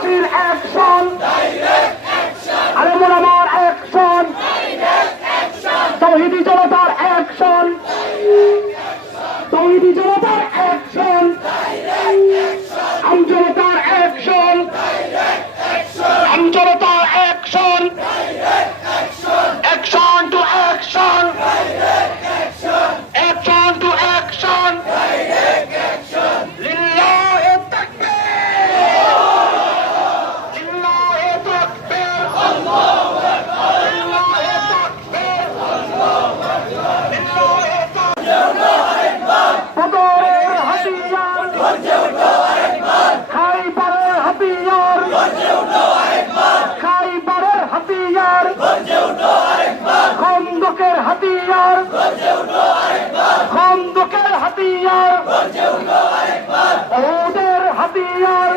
Action আরে আমার action তৌহিদি জনতার অ্যাকশন তৌহিদি জনতার অ্যাকশন আমজনতার অ্যাকশন আমজনতার অ্যাকশন খন্দকের হাতিয়ার। খন্দকের হাতিয়ার। ওদের হাতিয়ার।